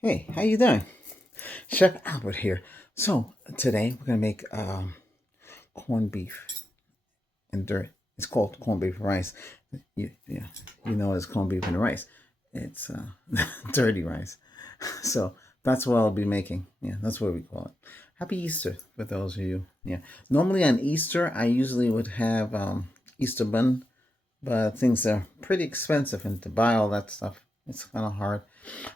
Hey, how you doing? Chef Albert here. So today we're gonna make corned beef and dirt. It's called corned beef and rice. Yeah, you know it's corned beef and rice. It's dirty rice. So that's what I'll be making. Yeah, that's what we call it. Happy Easter for those of you. Yeah. Normally on Easter I usually would have Easter bun, but things are pretty expensive, and to buy all that stuff it's kind of hard.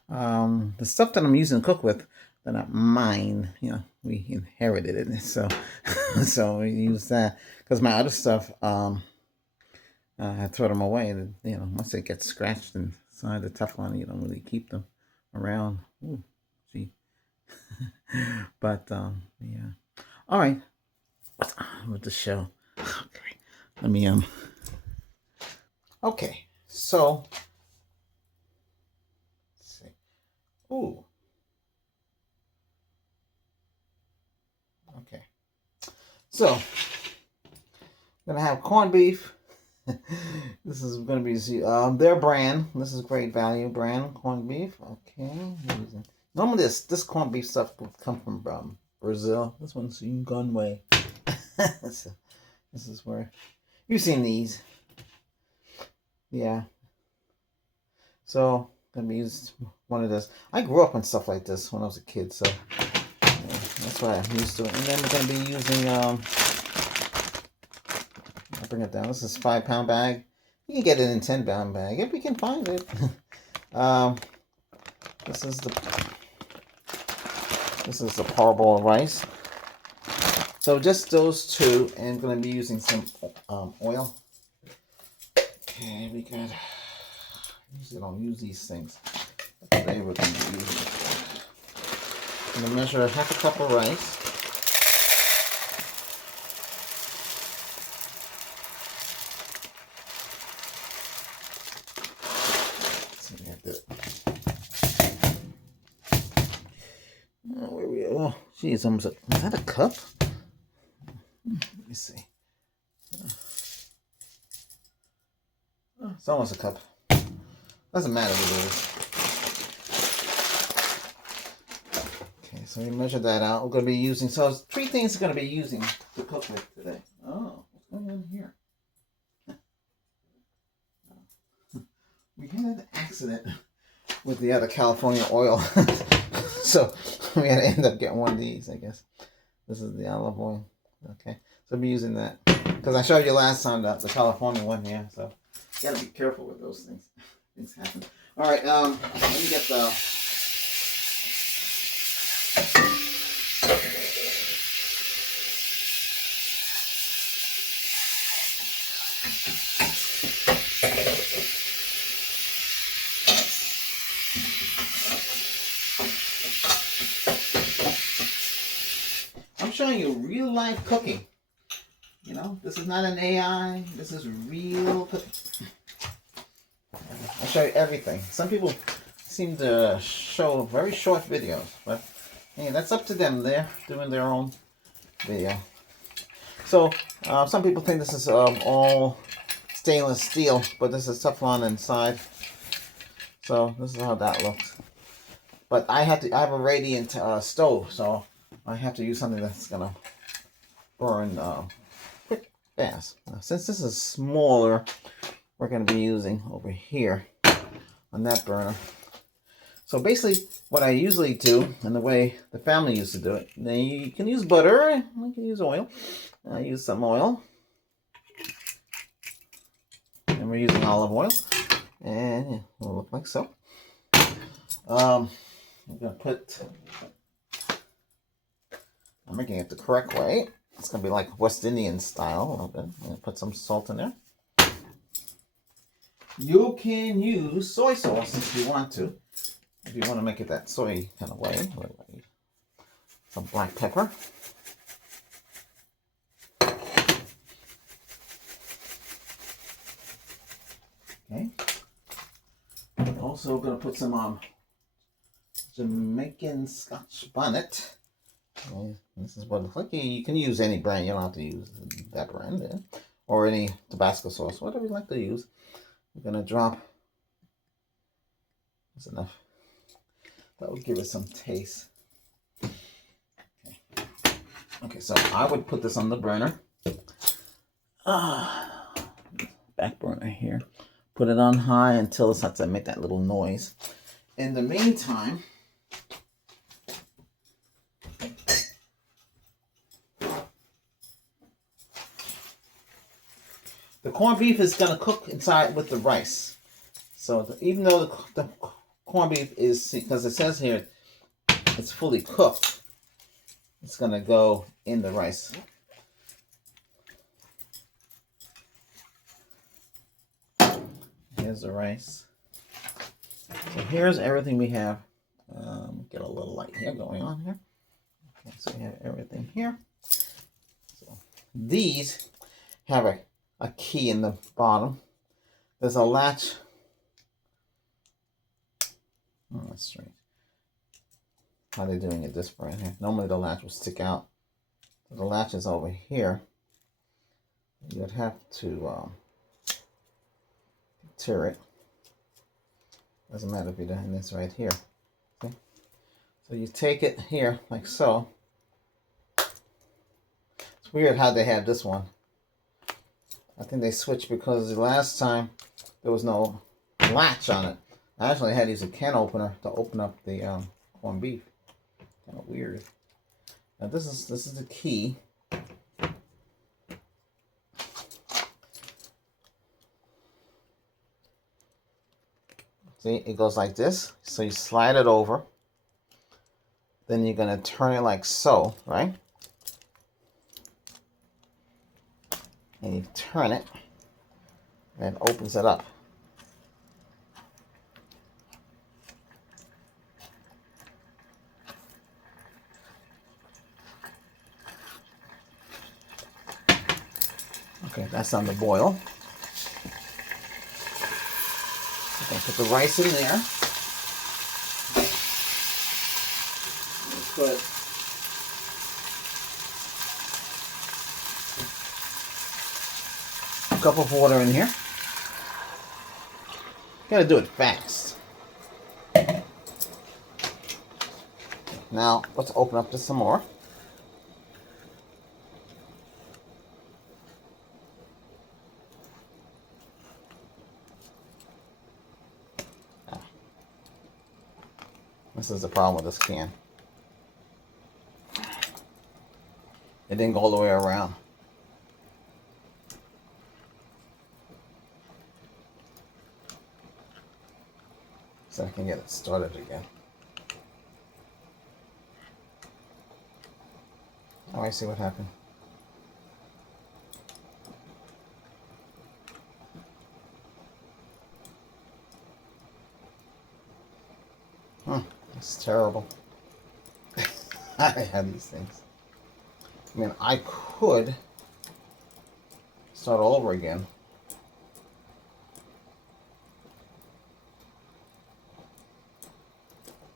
The stuff that I'm using to cook with, they're not mine. We inherited it, so so we use that. Because my other stuff, I throw them away. And, once they get scratched inside the Teflon, you don't really keep them around. Ooh, gee. But yeah. All right. What's on with the show? Okay. Let me Okay. So, let's see. Ooh. Okay. So, I'm gonna have corned beef. This is gonna be their brand. This is great value brand corned beef. Okay. Normally this corned beef stuff would come from Brazil. This one's gone way. So this is where you've seen these. Yeah. So gonna be used one of this. I grew up on stuff like this when I was a kid, so yeah, that's why I'm used to it. And then we're gonna be using I'll bring it down. This is 5 pound bag. You can get it in 10 pound bag if we can find it. um, this is the parboiled rice. So just those two, and I'm going to be using some oil. Okay, we got. Usually don't use these things. But today we're going to be using it. I'm going to measure half a cup of rice. Where we? Oh, geez, almost. Is that a cup? Let me see. It's almost a cup. Doesn't matter what it is. Okay, so we measured that out. We're going to be using, so three things we're going to be using to cook with today. Oh, what's going on here? We had an accident with the other California oil. So we had to end up getting one of these, I guess. This is the olive oil. Okay, so I'll be using that. Because I showed you last time the California one here, so you gotta be careful with those things. Things happen. All right, let me get the. I'm showing you real life cooking. This is not an AI. This is real cooking. I'll show you everything. Some people seem to show very short videos, but hey, that's up to them. They're doing their own video. So some people think this is all stainless steel, but this is Teflon inside. So this is how that looks. But I have a radiant stove, so I have to use something that's gonna burn quick, fast. Now, since this is smaller, we're gonna be using over here on that burner. So basically, what I usually do, and the way the family used to do it, then you can use butter, you can use oil. I use some oil, and we're using olive oil, and it will look like so. I'm making it the correct way. It's gonna be like West Indian style a little bit. I'm gonna put some salt in there. You can use soy sauce if you want to. If you want to make it that soy kind of way. Some black pepper. Okay. Also gonna put some Jamaican Scotch bonnet. Okay. This is what it looks like. You can use any brand. You don't have to use that brand, yeah. Or any Tabasco sauce, whatever you like to use. We're gonna drop. That's enough. That would give it some taste. Okay, so I would put this on the burner. Back burner here. Put it on high until it starts to make that little noise. In the meantime, the corned beef is going to cook inside with the rice. So even though the corned beef is, because it says here it's fully cooked, it's going to go in the rice. Here's the rice. So here's everything we have. Get a little light here going on here. Okay, so we have everything here. So these have a key in the bottom. There's a latch. Oh, that's strange. How they're doing it this brand here. Normally the latch will stick out. So the latch is over here. You'd have to tear it. Doesn't matter if you're doing this right here. Okay? So you take it here like so. It's weird how they have this one. I think they switched because the last time there was no latch on it. I actually had to use a can opener to open up the corned beef. Kind of weird. Now this is the key. See, it goes like this. So you slide it over. Then you're going to turn it like so, right? And you turn it, and it opens it up. Okay, that's on the boil. Okay, put the rice in there. Put a cup of water in here. Gotta do it fast. Now, let's open up this some more. This is the problem with this can. It didn't go all the way around. So I can get it started again. Oh, I see what happened. It's terrible. I have these things. I mean, I could start all over again.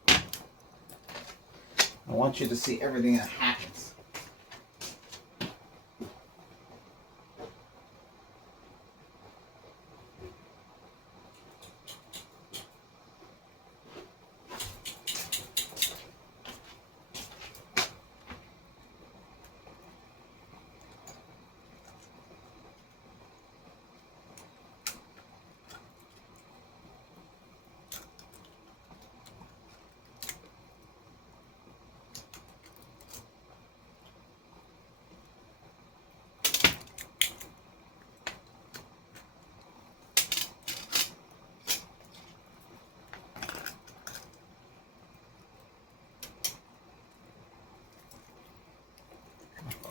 I want you to see everything that happens.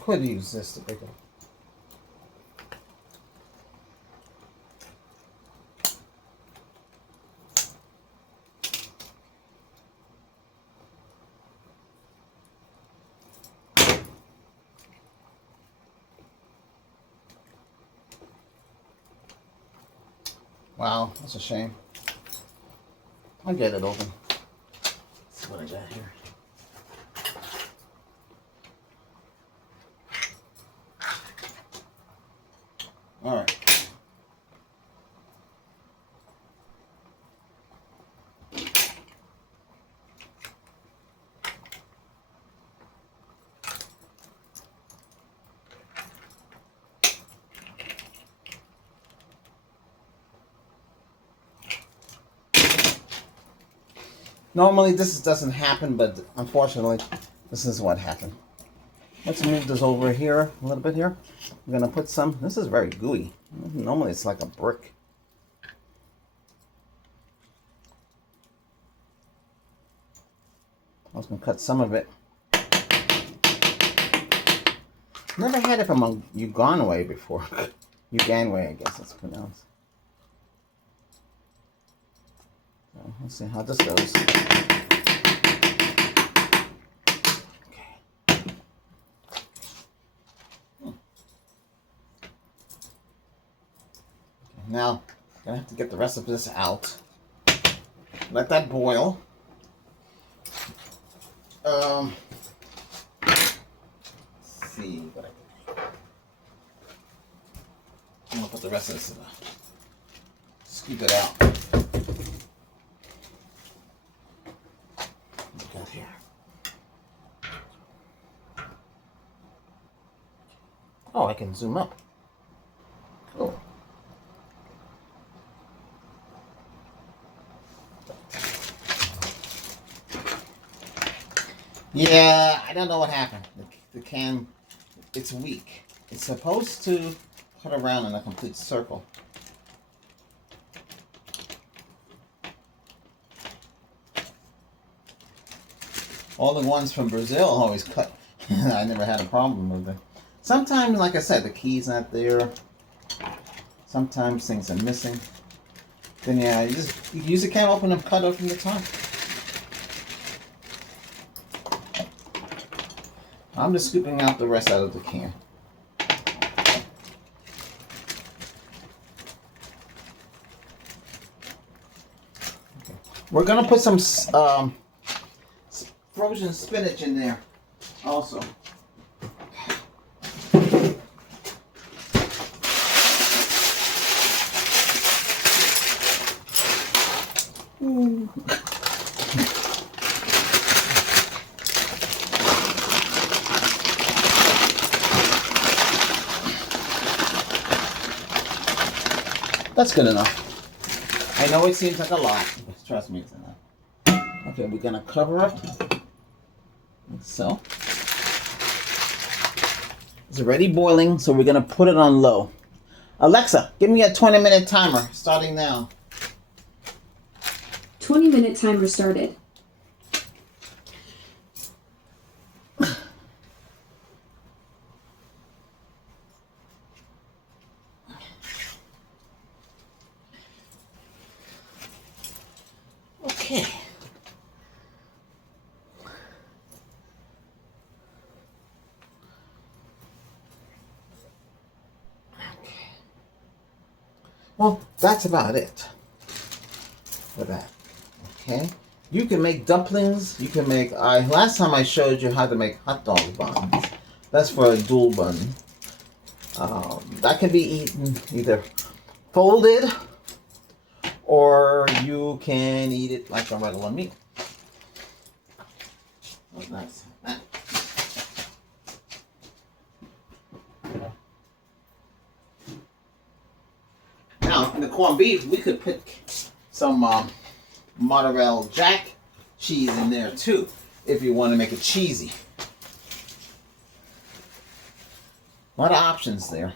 Could use this to pick up. Wow, that's a shame. I'll get it open. Let's see what I got here. All right. Normally this doesn't happen, but unfortunately, this is what happened. Let's move this over here a little bit here. I'm gonna put some. This is very gooey. Normally it's like a brick. I was gonna cut some of it. Never had it from a Uganwe before. Uganwe, I guess it's pronounced. So let's see how this goes. Now, I'm gonna have to get the rest of this out. Let that boil. Let's see what I can. I'm gonna put the rest of this in there. Scoop it out. Look out here. Oh, I can zoom up. Cool. Yeah, I don't know what happened. The can, it's weak. It's supposed to cut around in a complete circle. All the ones from Brazil always cut. I never had a problem with it. Sometimes, like I said, the key's not there. Sometimes things are missing. Then yeah, you use the can open and cut it from the top. I'm just scooping out the rest out of the can. Okay. We're gonna put some frozen spinach in there also. Ooh. That's good enough. I know it seems like a lot, but trust me, it's enough. Okay, we're gonna cover it. Like so. It's already boiling, so we're gonna put it on low. Alexa, give me a 20-minute timer, starting now. 20-minute timer started. Okay. Well, that's about it for that. Okay. You can make dumplings. You can make. Last time I showed you how to make hot dog buns. That's for a dual bun. That can be eaten either folded, or you can eat it like a regular meal. Oh, nice. Now, in the corned beef, we could put some mozzarella jack cheese in there too, if you want to make it cheesy. A lot of options there.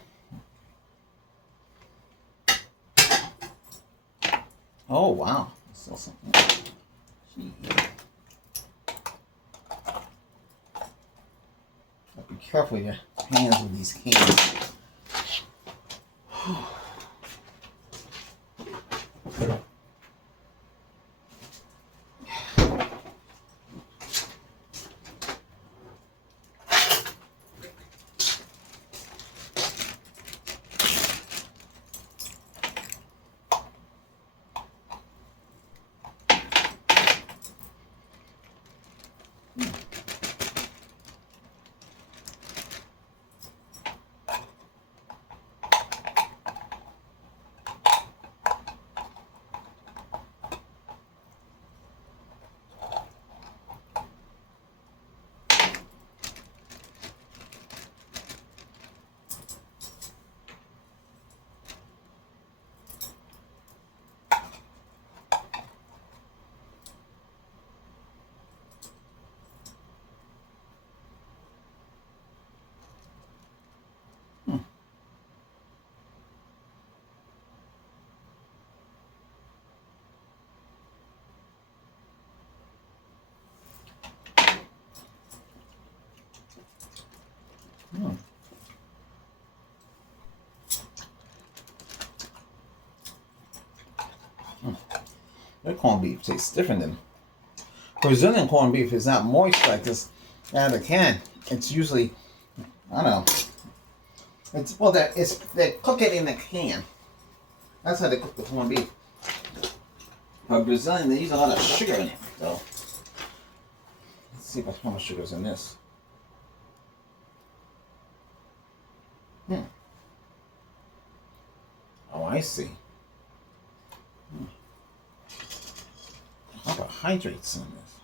Oh wow! So something. Be careful with your hands with these cans. Mm. Mm. Their corned beef tastes different than Brazilian corned beef. Is not moist like this out of the can. It's usually, I don't know. It's well, they cook it in the can. That's how they cook the corned beef. But Brazilian, they use a lot of sugar in it. So let's see how much sugar's in this. Hmm. Oh, I see. Carbohydrates in this.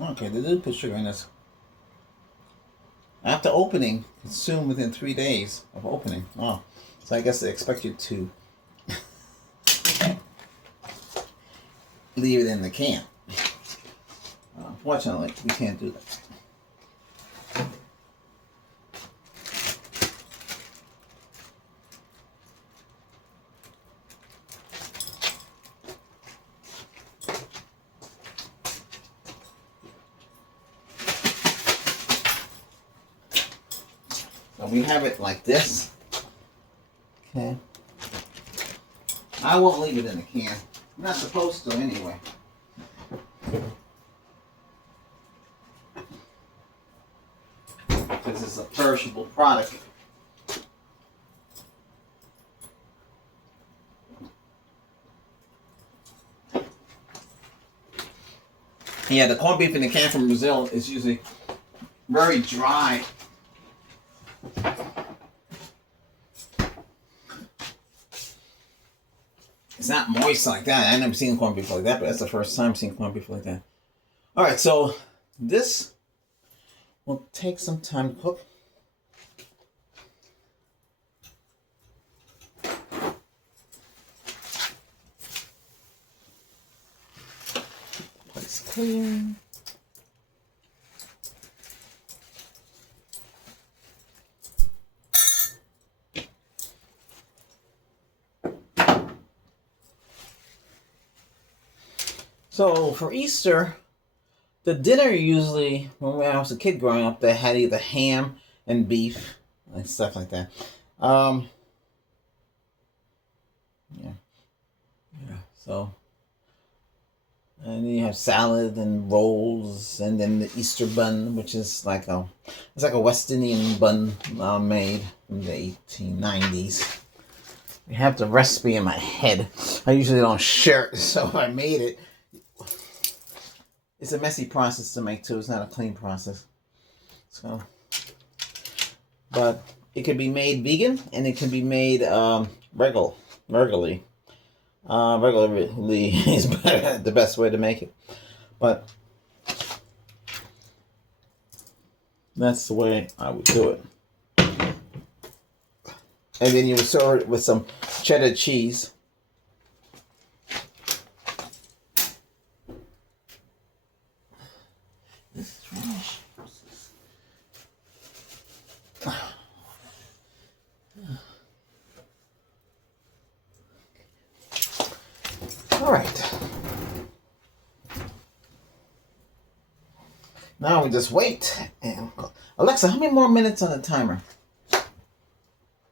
Okay, they did put sugar in this. After opening, consume within 3 days of opening. Wow. So I guess they expect you to leave it in the can. Unfortunately, we can't do that. So we have it like this. Okay. I won't leave it in the can. I'm not supposed to anyway. Because it's a perishable product. Yeah, the corned beef in the can from Brazil is usually very dry. It's not moist like that. I've never seen corned beef like that, but that's the first time I've seen corned beef like that. Alright, so this will take some time to cook. Place clear. So for Easter, the dinner usually, when I was a kid growing up, they had either ham and beef and stuff like that. Yeah. So, and then you have salad and rolls, and then the Easter bun, which is like a West Indian bun made in the 1890s. I have the recipe in my head. I usually don't share it, so I made it. It's a messy process to make too. It's not a clean process. So, but it can be made vegan and it can be made regularly. Regularly is the best way to make it. But that's the way I would do it. And then you would serve it with some cheddar cheese. All right. Now we just wait. And Alexa, how many more minutes on the timer?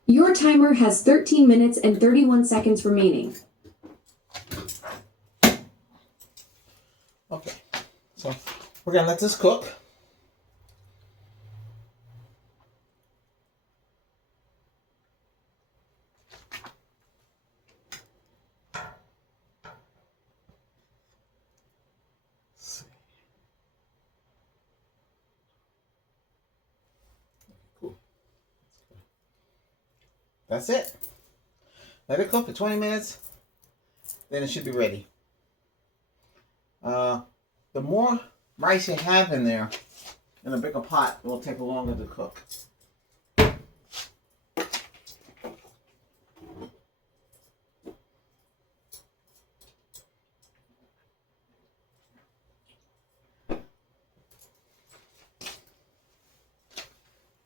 Your timer has 13 minutes and 31 seconds remaining. Okay. So we're going to let this cook. Cool. That's it. Let it cook for 20 minutes. Then it should be ready. The more rice you have in there, in a bigger pot, it will take longer to cook.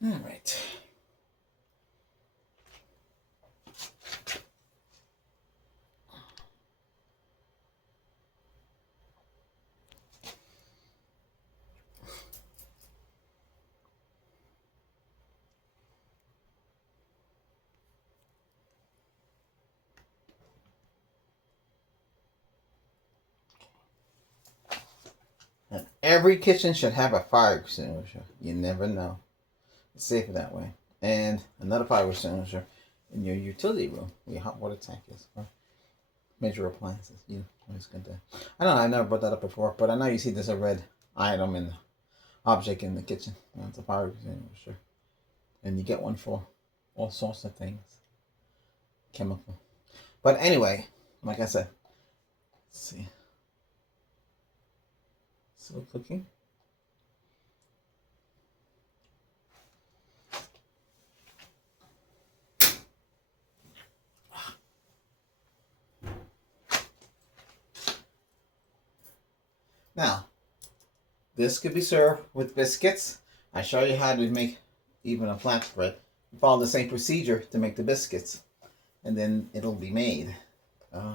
All right. Every kitchen should have a fire extinguisher. You never know. It's safer that way. And another fire extinguisher in your utility room where your hot water tank is for major appliances. You always got that. I know I never brought that up before, but I know you see there's a red item in the object in the kitchen. It's a fire extinguisher. And you get one for all sorts of things. Chemical. But anyway, like I said, let's see. Still cooking. Now, this could be served with biscuits. I show you how to make even a flatbread. Follow the same procedure to make the biscuits, and then it'll be made. Yeah.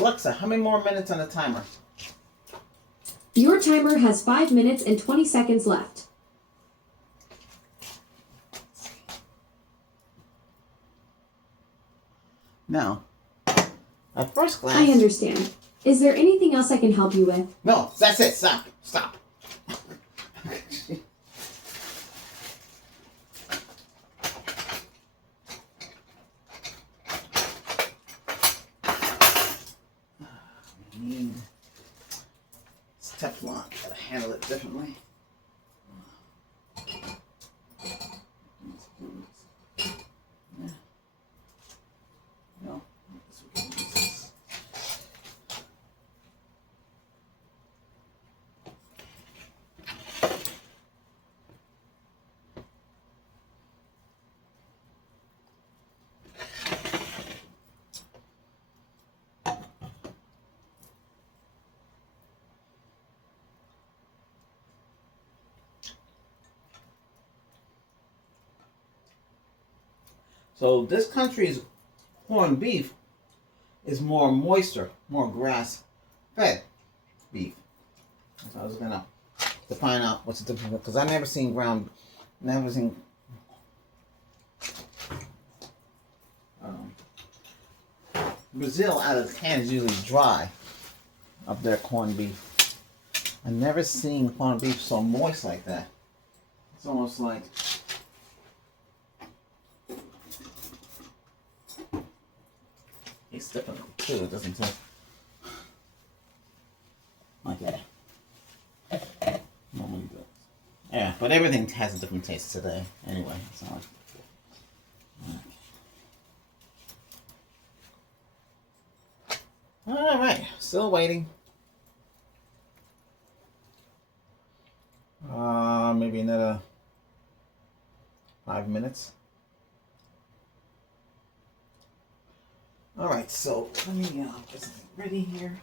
Alexa, how many more minutes on the timer? Your timer has 5 minutes and 20 seconds left. Now, at first glance... I understand. Is there anything else I can help you with? No, that's it. Stop. Stop. It's Teflon. Gotta handle it differently. No. So this country's corned beef is more moister, more grass-fed beef. So I was gonna to find out what's the difference, because I never seen Brazil out of the can is usually dry up their corned beef. I never seen corned beef so moist like that. It's almost like it's different too, doesn't it? Like that. Normally does. Yeah, but everything has a different taste today. Anyway, it's not like. All right, still waiting. Maybe another 5 minutes. All right, so let me get something ready here.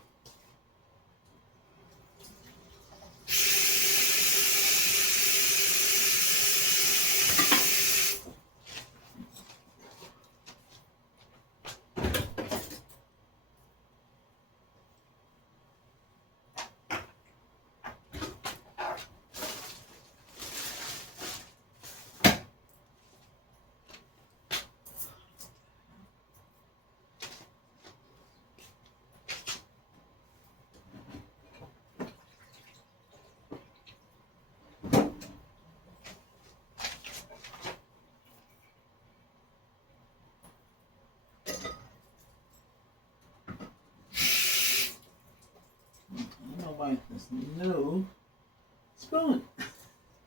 This new spoon.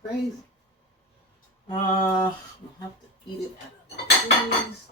Crazy. We'll have to eat it at a place.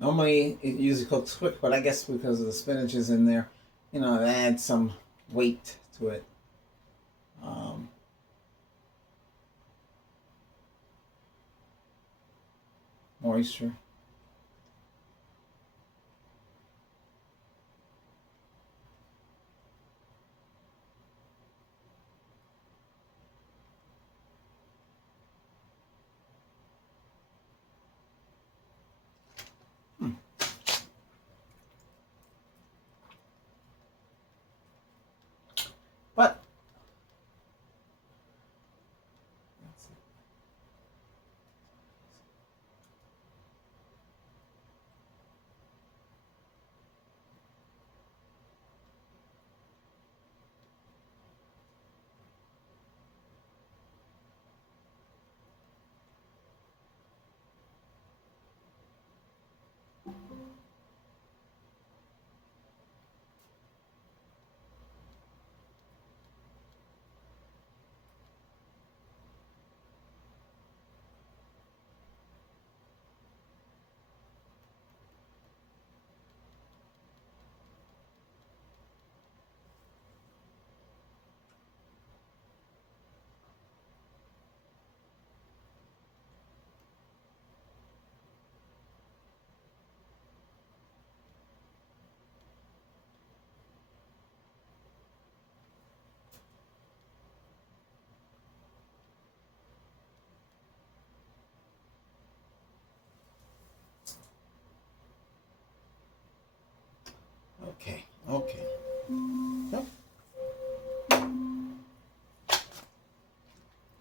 Normally, it usually cooks quick, but I guess because of the spinach is in there, it adds some weight to it. Moisture. But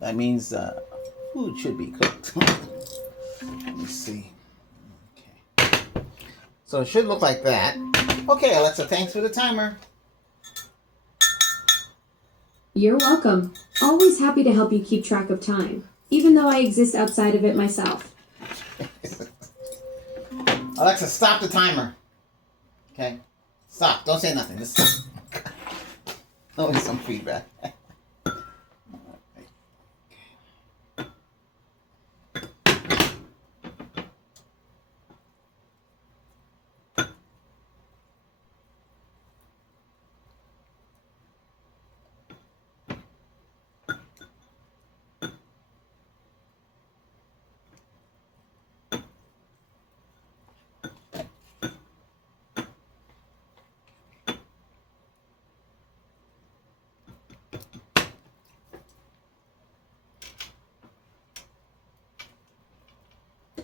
That means food should be cooked. Let me see. Okay. So it should look like that. Okay, Alexa, thanks for the timer. You're welcome. Always happy to help you keep track of time, even though I exist outside of it myself. Alexa, stop the timer. Okay? Stop. Don't say nothing. Just stop. Only some feedback.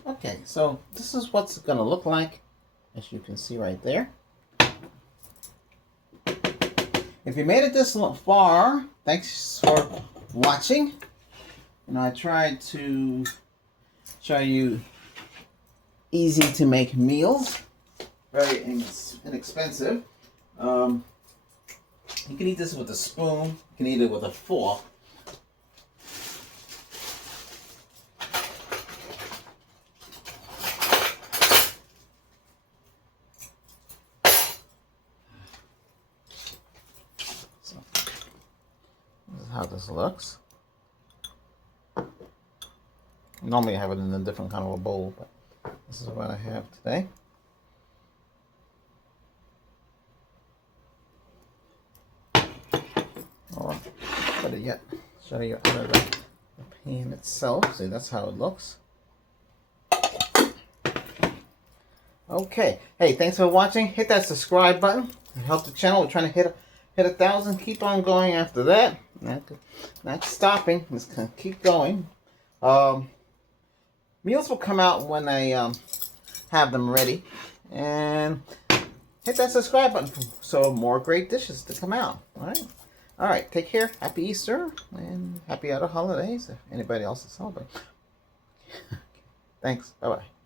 Okay, so this is what's going to look like, as you can see right there. If you made it this far, thanks for watching. I tried to show you easy to make meals, very inexpensive. You can eat this with a spoon. You can eat it with a fork. So, this is how this looks. Normally I have it in a different kind of a bowl, but this is what I have today. Or better yet, show you out of the pan itself. See, that's how it looks. Okay. Hey, thanks for watching. Hit that subscribe button and help the channel. We're trying to hit 1,000. Keep on going after that. Not stopping. It's gonna keep going. Meals will come out when I have them ready. And hit that subscribe button so more great dishes to come out. All right. Take care. Happy Easter and happy other holidays if anybody else is celebrating. Thanks. Bye-bye.